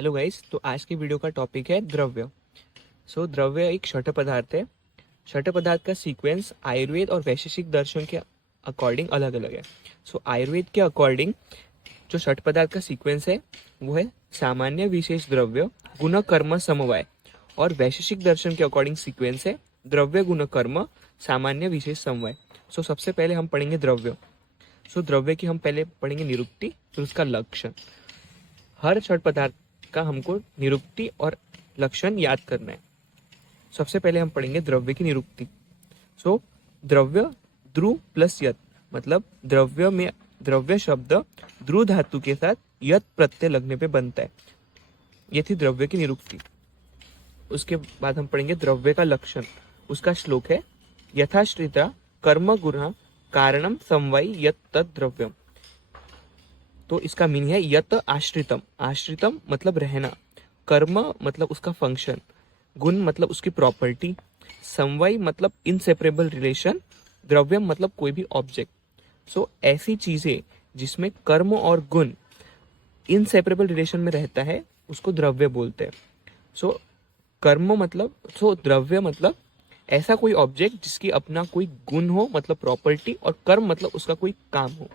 Hello guys, तो आज की वीडियो का टॉपिक है द्रव्य। द्रव्य एक छठ पदार्थ है। छठ पदार्थ का सीक्वेंस आयुर्वेद और वैशेषिक दर्शन के अकॉर्डिंग अलग अलग है। आयुर्वेद के अकॉर्डिंग जो छठ पदार्थ का सीक्वेंस है वो है सामान्य विशेष द्रव्य गुण कर्म समवाय, और वैशेषिक दर्शन के अकॉर्डिंग सीक्वेंस है द्रव्य गुण कर्म सामान्य विशेष समवाय। सबसे पहले हम पढ़ेंगे द्रव्य। द्रव्य की हम पहले पढ़ेंगे निरुक्ति, फिर उसका लक्षण। हर छठ पदार्थ का हमको निरुक्ति और लक्षण याद करना है। सबसे पहले हम पढ़ेंगे द्रव्य की निरुक्ति। द्रव्य ध्रु प्लस यत, मतलब द्रव्य शब्द ध्रु धातु के साथ यत प्रत्यय लगने पे बनता है। ये थी द्रव्य की निरुक्ति। उसके बाद हम पढ़ेंगे द्रव्य का लक्षण। उसका श्लोक है यथाश्रिता कर्म गुण कारणम समवायी यत तद द्रव्यम। तो इसका मीनिंग है यत आश्रितम। आश्रितम मतलब रहना, कर्म मतलब उसका फंक्शन, गुण मतलब उसकी प्रॉपर्टी, समवाय मतलब इनसेपरेबल रिलेशन, द्रव्यम मतलब कोई भी ऑब्जेक्ट। ऐसी चीजें जिसमें कर्म और गुण इनसेपरेबल रिलेशन में रहता है उसको द्रव्य बोलते हैं। कर्म मतलब द्रव्य मतलब ऐसा कोई ऑब्जेक्ट जिसकी अपना कोई गुण हो मतलब प्रॉपर्टी, और कर्म मतलब उसका कोई काम हो।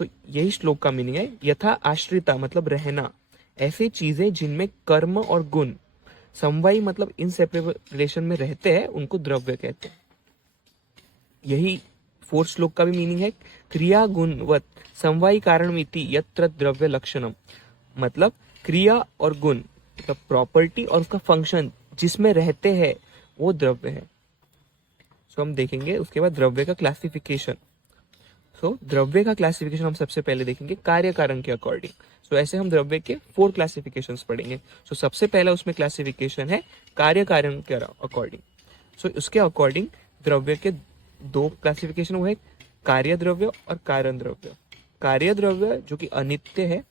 यही श्लोक का मीनिंग है। यथा आश्रिता मतलब रहना, ऐसी चीजें जिनमें कर्म और गुण समवायी मतलब इनसेपरेबल रिलेशन में रहते हैं उनको द्रव्य कहते हैं। यही फोर्थ श्लोक का भी मीनिंग है। क्रिया गुणवत समवायी कारणमिति यत्र द्रव्य लक्षणम, मतलब क्रिया और गुण मतलब प्रॉपर्टी और उसका फंक्शन जिसमें रहते हैं वो द्रव्य है। हम देखेंगे उसके बाद द्रव्य का क्लासिफिकेशन। द्रव्य का क्लासिफिकेशन हम सबसे पहले देखेंगे कार्य कारण के अकॉर्डिंग। ऐसे हम द्रव्य के 4 क्लासिफिकेशंस पढ़ेंगे। सबसे पहला उसमें क्लासिफिकेशन है कार्य कारण के अकॉर्डिंग। उसके अकॉर्डिंग द्रव्य के 2 क्लासिफिकेशन हुए, कार्य द्रव्य और कारण द्रव्य। कार्य द्रव्य जो कि अनित्य है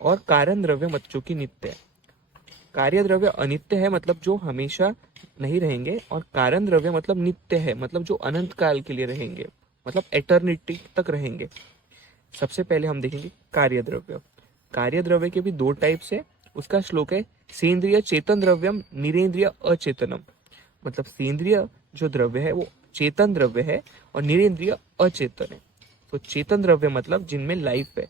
और कारण द्रव्य मत जो कि नित्य है। कार्य द्रव्य अनित्य है मतलब जो हमेशा नहीं रहेंगे, और कारण द्रव्य मतलब नित्य है मतलब जो अनंत काल के लिए रहेंगे, मतलब एटर्निटी तक रहेंगे। सबसे पहले हम देखेंगे कार्य द्रव्य। कार्य द्रव्य के भी 2 टाइप्स है। उसका श्लोक है सेंद्रिय चेतन द्रव्यम निरेंद्रिय अचेतनम, मतलब सेंद्रिय जो द्रव्य है वो चेतन द्रव्य है और निरेंद्रिय अचेतन है। चेतन द्रव्य मतलब जिनमें लाइफ है,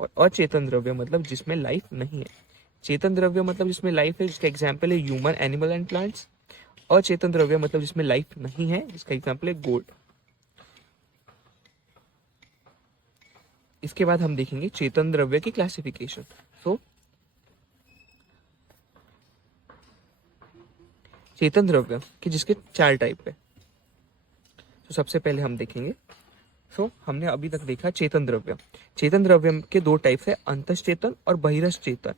और अचेतन द्रव्य मतलब जिसमें लाइफ नहीं है। चेतन द्रव्य मतलब जिसमें लाइफ है, जिसका एग्जाम्पल है ह्यूमन, एनिमल एंड प्लांट्स। अचेतन द्रव्य मतलब जिसमें लाइफ नहीं है, जिसका एग्जाम्पल है गोल्ड। इसके बाद हम देखेंगे चेतन द्रव्य की क्लासिफिकेशन। चेतन द्रव्य कि जिसके 4 टाइप है। सबसे पहले हम देखेंगे, हमने अभी तक देखा चेतन द्रव्य। चेतन द्रव्य के 2 टाइप्स है, अंतश्चेतन और बहिरश्चेतन।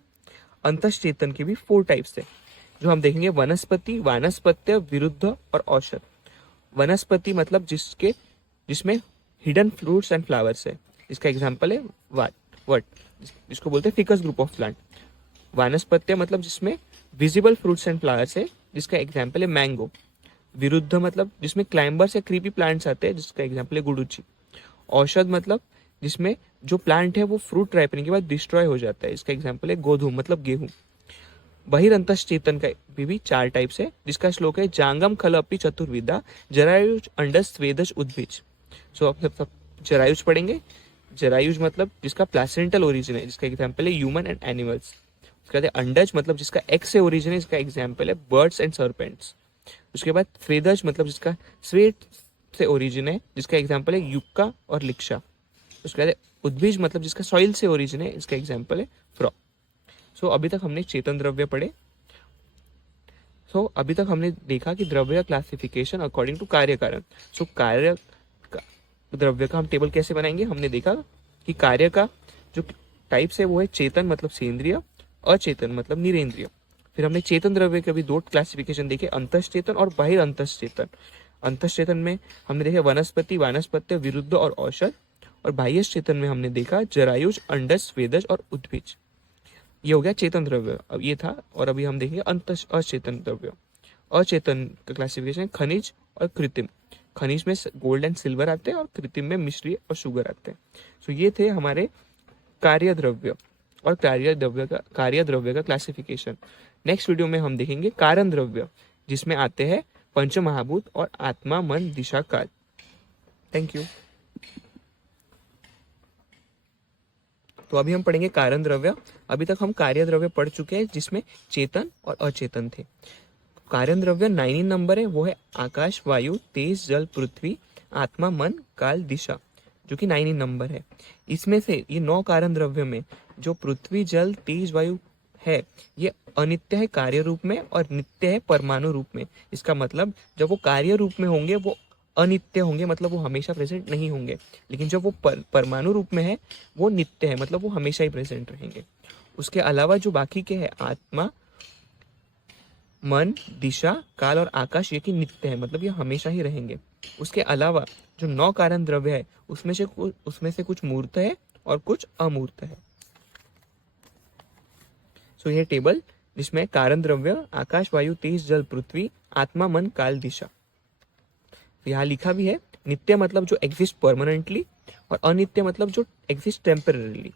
अंतश्चेतन के भी 4 टाइप्स है जो हम देखेंगे, वनस्पति, वानस्पत्य, विरुद्ध और औषध। वनस्पति मतलब जिसमें हिडन फ्रूट्स एंड फ्लावर्स है, इसका एग्जाम्पल है वट, जिसको बोलते हैं फिकस ग्रुप ऑफ प्लांट। वानस्पत्य मतलब जिसमें विजिबल फ्रूट्स एंड फ्लावर्स है, जिसका एग्जाम्पल है मैंगो। विरुद्ध मतलब जिसमें क्लाइंबर्स या क्रीपी प्लांट्स आते हैं, जिसका एग्जाम्पल है गुडुची। औषध मतलब जिसमें जो प्लांट है वो फ्रूट राइपनिंग के बाद डिस्ट्रॉय हो जाता है, इसका एग्जाम्पल है गोधूम मतलब गेहूं। बहिरंतश्चेतन का भी 4 टाइप्स है, जिसका श्लोक है जांगम खल अपि चतुर्विदा जरायुज अंडस स्वेदश उद्भिज। अब सब जरायुज पढ़ेंगे। जरायुज मतलब जिसका प्लेसेंटल ओरिजिन है, जिसका एग्जाम्पल है ह्यूमन एंड एनिमल्स। उसके बाद अंडज मतलब जिसका एक्स से ओरिजिन है, इसका एग्जाम्पल है बर्ड्स एंड सर्पेंट्स। उसके बाद स्वेदज मतलब जिसका स्वेट से ओरिजिन है, जिसका एग्जाम्पल है युक्का और लिक्षा। उसके बाद उद्भिज मतलब जिसका सॉइल से ओरिजिन है, इसका एग्जाम्पल है फ्रॉ। अभी तक हमने चेतन द्रव्य पढ़े। अभी तक हमने देखा कि द्रव्य क्लासिफिकेशन अकॉर्डिंग टू कार्य कारण। कार्य द्रव्य का हम टेबल कैसे बनाएंगे, हमने देखा कि कार्य का जो टाइप्स है वो है चेतन मतलब सेंद्रिय, अचेतन मतलब निरेंद्रिय। फिर हमने चेतन द्रव्य के भी 2 क्लासिफिकेशन देखे, अंतश्चेतन और बाहिर अंतश्चेतन। अंतश्चेतन में हमने देखे वनस्पति, वानस्पत्य, विरुद्ध और औषध। और बाह्य चेतन में हमने देखा जरायुज, अंडज, स्वेदज और उद्भिज। ये हो गया चेतन द्रव्य, अब ये था। और अभी हम देखेंगे अचेतन द्रव्य। अचेतन का क्लासिफिकेशन खनिज और कृत्रिम। खनिज में गोल्ड एंड सिल्वर आते हैं और कृत्रिम में मिश्री और शुगर आते हैं। ये थे हमारे कार्य द्रव्य। और कार्य द्रव्य का क्लासिफिकेशन। नेक्स्ट वीडियो में हम देखेंगे कारण द्रव्य, जिसमें आते हैं पंच महाभूत और आत्मा, मन, दिशा, काल। Thank you. तो अभी हम पढ़ेंगे कारण द्रव्य। अभी तक हम कार्य द्रव्य पढ़ चुके हैं, जिसमें चेतन और अचेतन थे। कारण द्रव्य 9 नंबर है, वो है आकाश, वायु, तेज, जल, पृथ्वी, आत्मा, मन, काल, दिशा, जो कि 9 नंबर है। इसमें से ये 9 कारण द्रव्य में जो पृथ्वी, जल, तेज, वायु है, ये अनित्य है कार्य रूप में और नित्य है परमाणु रूप में। इसका मतलब जब वो कार्य रूप में होंगे वो अनित्य होंगे, मतलब वो हमेशा प्रेजेंट नहीं होंगे। लेकिन जब वो परमाणु रूप में है वो नित्य है, मतलब वो हमेशा ही प्रेजेंट रहेंगे। उसके अलावा जो बाकी के हैं आत्मा, मन, दिशा, काल और आकाश, ये कि नित्य है, मतलब ये हमेशा ही रहेंगे। उसके अलावा जो 9 कारण द्रव्य है उसमें से कुछ मूर्त है और कुछ अमूर्त है। सो ये टेबल जिसमें कारण द्रव्य आकाश, वायु, तेज, जल, पृथ्वी, आत्मा, मन, काल, दिशा। यहाँ लिखा भी है नित्य मतलब जो एग्जिस्ट परमानेंटली और अनित्य मतलब जो एग्जिस्ट टेम्पररीली।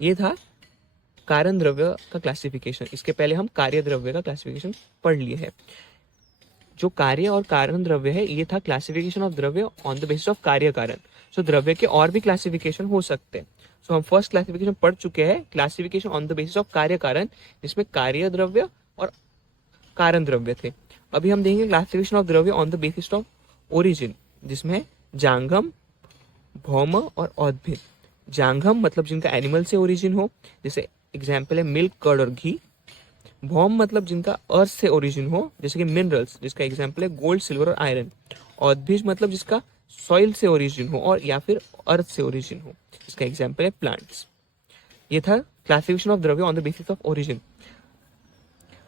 ये था कारण द्रव्य का क्लासिफिकेशन। इसके पहले हम कार्य द्रव्य का क्लासिफिकेशन पढ़ लिए है। जो कार्य और कारण द्रव्य है ये था क्लासिफिकेशन ऑफ द्रव्य on the basis of karya कारण। सो द्रव्य के और भी क्लासिफिकेशन हो सकते हैं। सो हम फर्स्ट क्लासिफिकेशन पढ़ चुके हैं, classification on the basis of karya कारण, जिसमें कार्य द्रव्य और कारण द्रव्य थे। अभी हम देखेंगे क्लासिफिकेशन ऑफ द्रव्य on the basis of origin, जिसमें जांघम, भौम और औद्भिद। जांघम मतलब जिनका एनिमल से ओरिजिन हो, जैसे एग्जाम्पल है मिल्क, कर्ड और घी। भौम मतलब जिनका अर्थ से ओरिजिन हो, जैसे कि मिनरल्स, जिसका एग्जाम्पल है गोल्ड, सिल्वर और आयरन। औद्भिज मतलब जिसका सॉइल से ओरिजिन हो और या फिर अर्थ से ओरिजिन हो, जिसका एग्जाम्पल है प्लांट्स। ये था क्लासिफिकेशन ऑफ द्रव्य on the basis of origin.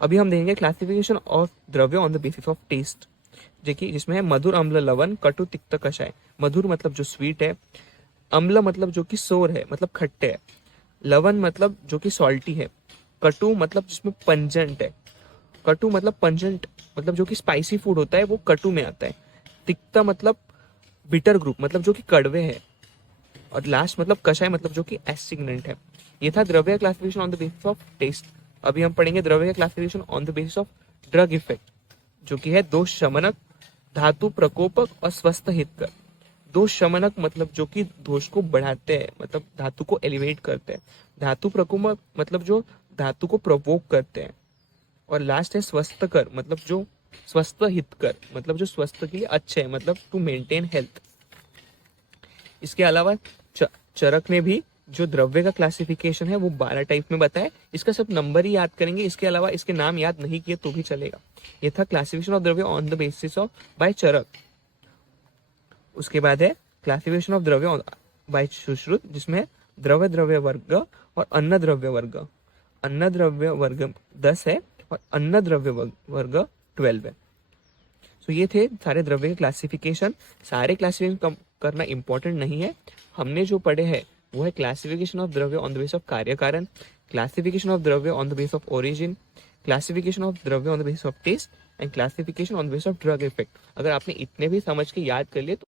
अभी हम देखेंगे क्लासिफिकेशन ऑफ द्रव्य on the basis of taste, जिसमें है मधुर, अम्ल, लवण, कटु, तिक्त, कषाय। मधुर मतलब जो स्वीट है, अम्ल मतलब जो कि सोर है, मतलब खट्टे है, लवण मतलब जो कि सॉल्टी है, कटु मतलब जिसमें पंजेंट है, कटु मतलब पंजेंट मतलब जो कि स्पाइसी फूड होता है वो कटु में आता है, तिक्ता मतलब बिटर ग्रुप मतलब जो कि कड़वे है, और लास्ट मतलब कषाय मतलब जो कि एसिग्नेंट है। ये था द्रव्य classification on the basis of taste. अभी हम पढ़ेंगे द्रव्य classification on the basis of drug effect, जो कि है दोष शमनक, धातु प्रकोपक और स्वस्थ हितकर। दोष शमनक मतलब जो कि दोष को बढ़ाते हैं, मतलब धातु को एलिवेट करते हैं। धातु प्रकोपक मतलब जो धातु को प्रवोक करते हैं। और लास्ट है स्वस्थ कर, मतलब जो स्वस्थ हितकर, मतलब जो स्वस्थ के लिए अच्छे है, मतलब टू मेंटेन हेल्थ। इसके अलावा चरक ने भी जो द्रव्य का क्लासिफिकेशन है वो 12 टाइप में बताया। इसका सब नंबर ही याद करेंगे, इसके अलावा इसके नाम याद नहीं किए तो भी चलेगा। ये था क्लासिफिकेशन ऑफ द्रव्य on the basis of by Charak. उसके बाद है classification of dravya by Sushruta, जिसमें द्रव्य द्रव्य वर्ग और अन्न द्रव्य वर्ग। अन्न द्रव्य वर्ग 10 है और अन्न द्रव्य वर्ग 12 है। सो ये थे सारे द्रव्य के क्लासिफिकेशन। सारे क्लासिफिकेशन करना इंपॉर्टेंट नहीं है। हमने जो पढ़े हैं वो है क्लासिफिकेशन ऑफ द्रव्य on the base of karya karan, classification of द्रव्य on the base of origin, classification of द्रव्य on the base of taste and classification on the base of drug effect. अगर आपने इतने भी समझ के याद कर लिए तो